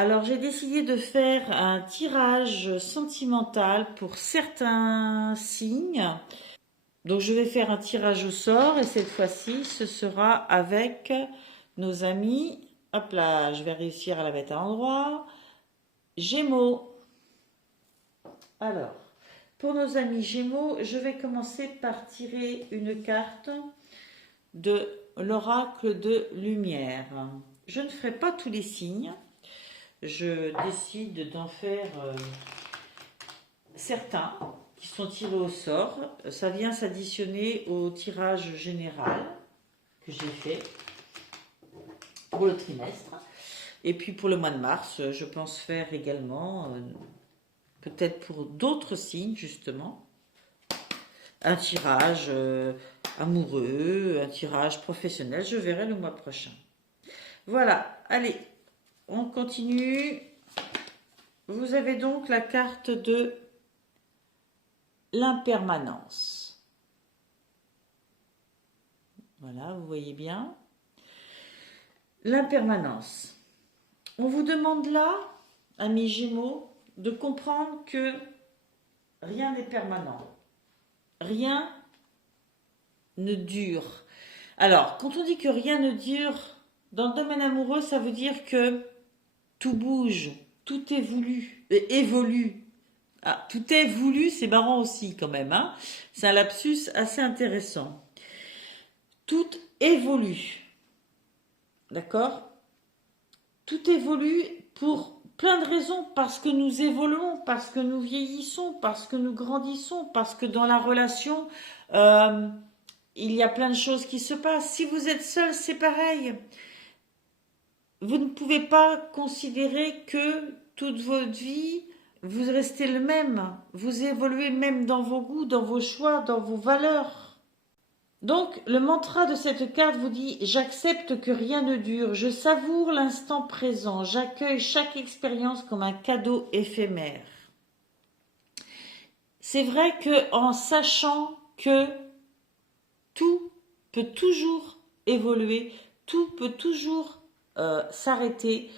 alors j'ai décidé de faire un tirage sentimental pour certains signes. Donc je vais faire un tirage au sort et cette fois-ci ce sera avec nos amis. Hop là, je vais réussir à la mettre à l'endroit. Gémeaux. Alors, pour nos amis Gémeaux, je vais commencer par tirer une carte de l'oracle de lumière. Je ne ferai pas tous les signes. Je décide d'en faire certains qui sont tirés au sort. Ça vient s'additionner au tirage général que j'ai fait pour le trimestre. Et puis pour le mois de mars, je pense faire également, peut-être pour d'autres signes justement, un tirage amoureux, un tirage professionnel. Je verrai le mois prochain. Voilà, allez, on continue. Vous avez donc la carte de l'impermanence. Voilà, vous voyez bien. L'impermanence. On vous demande là, amis Gémeaux, de comprendre que rien n'est permanent. Rien ne dure. Alors, quand on dit que rien ne dure, dans le domaine amoureux, ça veut dire que tout bouge, tout évolue. Ah, tout est voulu, c'est marrant aussi quand même, hein. C'est un lapsus assez intéressant. Tout évolue. D'accord? Tout évolue pour plein de raisons, parce que nous évoluons, parce que nous vieillissons, parce que nous grandissons, parce que dans la relation, il y a plein de choses qui se passent. Si vous êtes seul, c'est pareil. Vous ne pouvez pas considérer que toute votre vie, vous restez le même. Vous évoluez même dans vos goûts, dans vos choix, dans vos valeurs. Donc, le mantra de cette carte vous dit « J'accepte que rien ne dure, je savoure l'instant présent, j'accueille chaque expérience comme un cadeau éphémère. » C'est vrai qu'en sachant que tout peut toujours évoluer, tout peut toujours s'arrêter,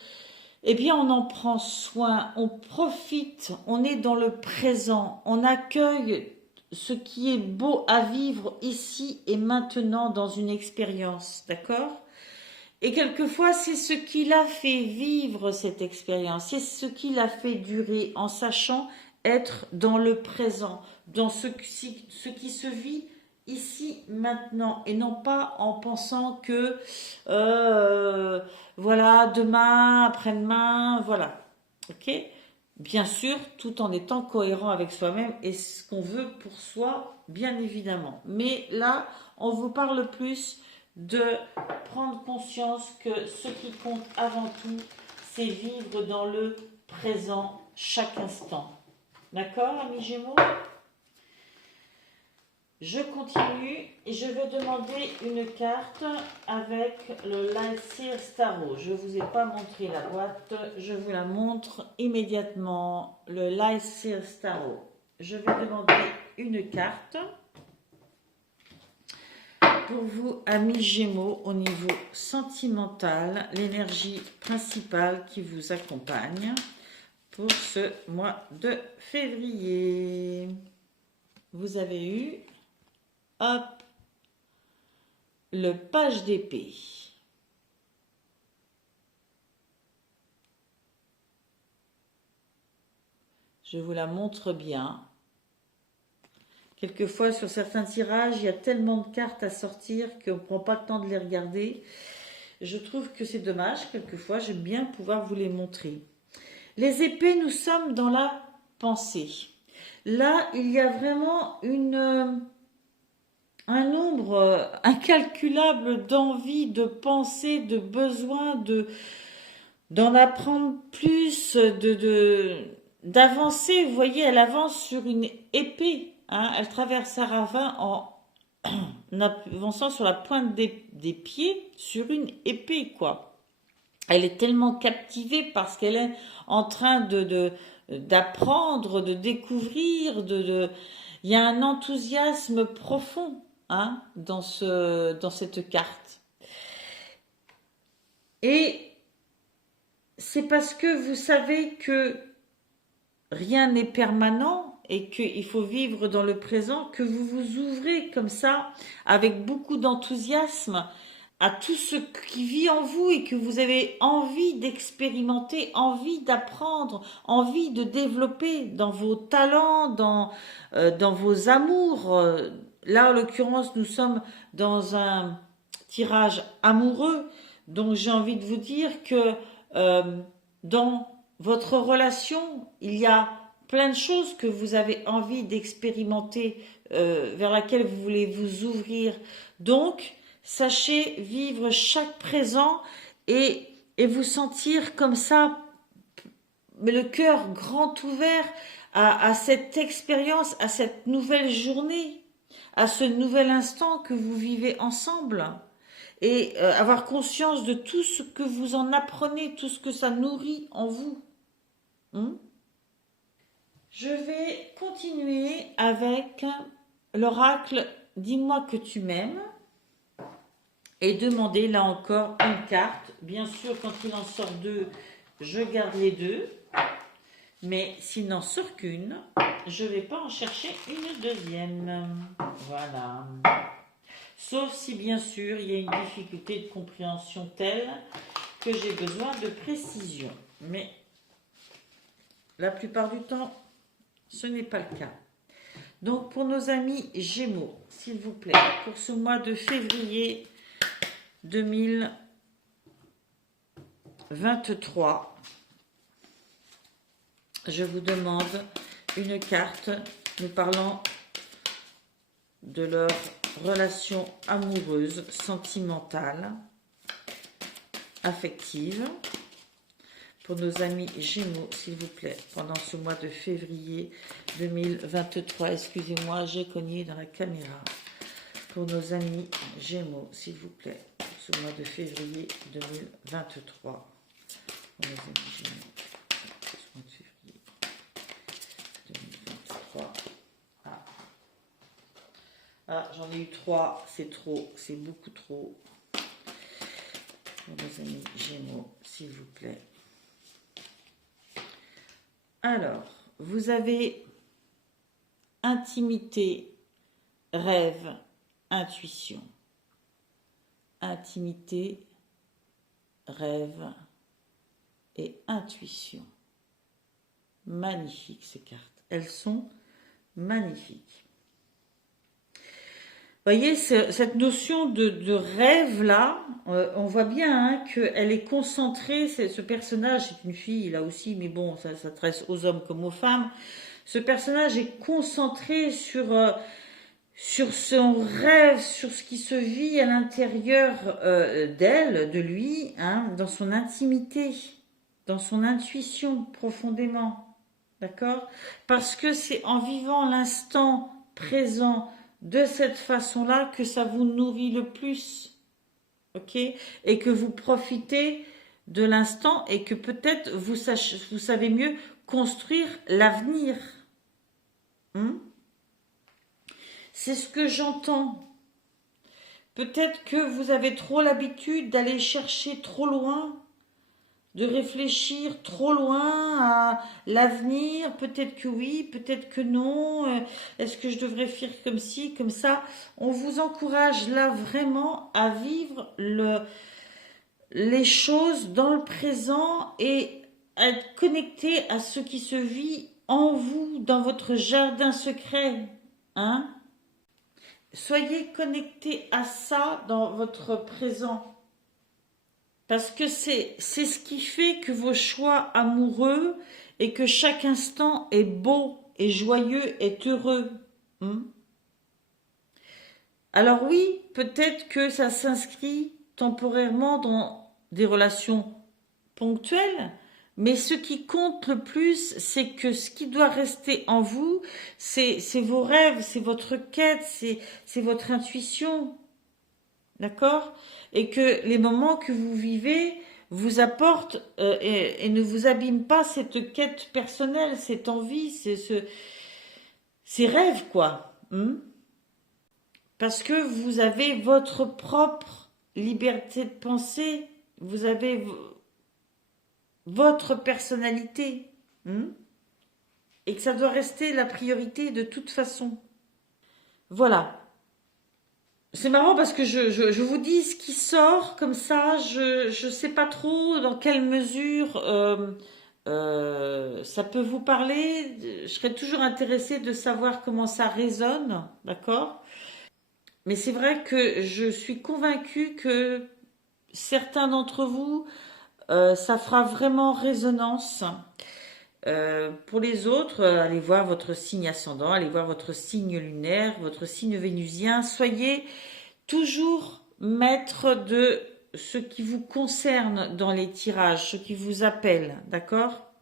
eh bien on en prend soin, on profite, on est dans le présent, on accueille ce qui est beau à vivre ici et maintenant dans une expérience, d'accord? Et quelquefois, c'est ce qui l'a fait vivre cette expérience, c'est ce qui l'a fait durer en sachant être dans le présent, dans ce qui se vit ici, maintenant, et non pas en pensant que, voilà, demain, après-demain, voilà, ok? Bien sûr, tout en étant cohérent avec soi-même et ce qu'on veut pour soi, bien évidemment. Mais là, on vous parle plus de prendre conscience que ce qui compte avant tout, c'est vivre dans le présent chaque instant. D'accord, amis Gémeaux? Je continue et je vais demander une carte avec le Lightseer Starro. Je ne vous ai pas montré la boîte, je vous la montre immédiatement. Le Lightseer Starro. Je vais demander une carte pour vous, amis Gémeaux, au niveau sentimental, l'énergie principale qui vous accompagne pour ce mois de février. Vous avez eu, hop, le page d'épée. Je vous la montre bien. Quelquefois, sur certains tirages, il y a tellement de cartes à sortir qu'on ne prend pas le temps de les regarder. Je trouve que c'est dommage. Quelquefois, j'aime bien pouvoir vous les montrer. Les épées, nous sommes dans la pensée. Là, il y a vraiment un nombre incalculable d'envie, de pensée, de besoin, d'en apprendre plus, d'avancer. Vous voyez, elle avance sur une épée. Hein, elle traverse un ravin en avançant sur la pointe des pieds sur une épée, quoi. Elle est tellement captivée parce qu'elle est en train d'apprendre, de découvrir, il y a un enthousiasme profond, hein, dans cette carte. Et c'est parce que vous savez que rien n'est permanent et qu'il faut vivre dans le présent que vous vous ouvrez comme ça, avec beaucoup d'enthousiasme, à tout ce qui vit en vous et que vous avez envie d'expérimenter, envie d'apprendre, envie de développer dans vos talents, dans vos amours. Là, en l'occurrence, nous sommes dans un tirage amoureux, donc j'ai envie de vous dire que dans votre relation, il y a plein de choses que vous avez envie d'expérimenter, vers laquelle vous voulez vous ouvrir. Donc, sachez vivre chaque présent et vous sentir comme ça, mais le cœur grand ouvert à cette expérience, à cette nouvelle journée, à ce nouvel instant que vous vivez ensemble. Et avoir conscience de tout ce que vous en apprenez, tout ce que ça nourrit en vous. Je vais continuer avec l'oracle « Dis-moi que tu m'aimes » et demander là encore une carte. Bien sûr, quand il en sort deux, je garde les deux. Mais s'il n'en sort qu'une, je ne vais pas en chercher une deuxième. Voilà. Sauf si, bien sûr, il y a une difficulté de compréhension telle que j'ai besoin de précision. Mais la plupart du temps, ce n'est pas le cas. Donc, pour nos amis Gémeaux, s'il vous plaît, pour ce mois de février 2023, je vous demande une carte nous parlant de leur relation amoureuse, sentimentale, affective. Pour nos amis Gémeaux, s'il vous plaît, pendant ce mois de février 2023. Excusez-moi, j'ai cogné dans la caméra. Pour nos amis Gémeaux, s'il vous plaît, pour ce mois de février 2023. Pour nos amis Gémeaux, pour ce mois de février 2023. Ah, j'en ai eu 3, c'est trop, c'est beaucoup trop. Pour nos amis Gémeaux, s'il vous plaît. Alors, vous avez intimité, rêve, intuition. Intimité, rêve et intuition. Magnifiques ces cartes. Elles sont magnifiques. Vous voyez, cette notion de rêve-là, on voit bien qu'elle est concentrée. Ce personnage, c'est une fille là aussi, mais bon, ça s'adresse aux hommes comme aux femmes. Ce personnage est concentré sur son rêve, sur ce qui se vit à l'intérieur d'elle, de lui, dans son intimité, dans son intuition profondément. D'accord ? Parce que c'est en vivant l'instant présent de cette façon-là que ça vous nourrit le plus, ok ? Et que vous profitez de l'instant et que peut-être vous savez mieux construire l'avenir. C'est ce que j'entends. Peut-être que vous avez trop l'habitude d'aller chercher trop loin, de réfléchir trop loin à l'avenir, peut-être que oui, peut-être que non, est-ce que je devrais faire comme ci, comme ça? On vous encourage là vraiment à vivre les choses dans le présent et à être connecté à ce qui se vit en vous, dans votre jardin secret. Soyez connecté à ça dans votre présent. Parce que c'est ce qui fait que vos choix amoureux et que chaque instant est beau, est joyeux, est heureux. Alors oui, peut-être que ça s'inscrit temporairement dans des relations ponctuelles, mais ce qui compte le plus, c'est que ce qui doit rester en vous, c'est vos rêves, c'est votre quête, c'est votre intuition. D'accord ? Et que les moments que vous vivez vous apportent et ne vous abîment pas cette quête personnelle, cette envie, ces rêves, quoi. Parce que vous avez votre propre liberté de penser, vous avez votre personnalité, et que ça doit rester la priorité de toute façon. Voilà. C'est marrant parce que je vous dis ce qui sort comme ça, je sais pas trop dans quelle mesure ça peut vous parler. Je serais toujours intéressée de savoir comment ça résonne, d'accord? Mais c'est vrai que je suis convaincue que certains d'entre vous, ça fera vraiment résonance. Pour les autres, allez voir votre signe ascendant, allez voir votre signe lunaire, votre signe vénusien. Soyez toujours maître de ce qui vous concerne dans les tirages, ce qui vous appelle, d'accord?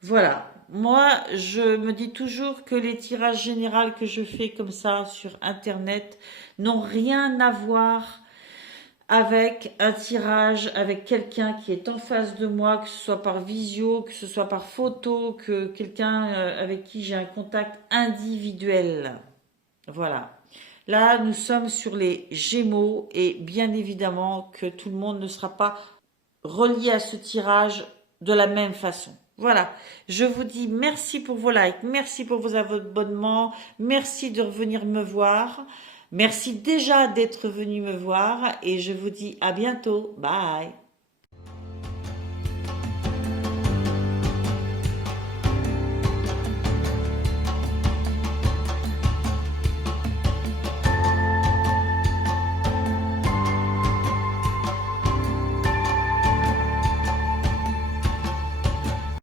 Voilà. Moi, je me dis toujours que les tirages généraux que je fais comme ça sur Internet n'ont rien à voir avec un tirage, avec quelqu'un qui est en face de moi, que ce soit par visio, que ce soit par photo, que quelqu'un avec qui j'ai un contact individuel. Voilà. Là, nous sommes sur les Gémeaux et bien évidemment que tout le monde ne sera pas relié à ce tirage de la même façon. Voilà, je vous dis merci pour vos likes, merci pour vos abonnements, merci de revenir me voir, merci déjà d'être venu me voir et je vous dis à bientôt, bye.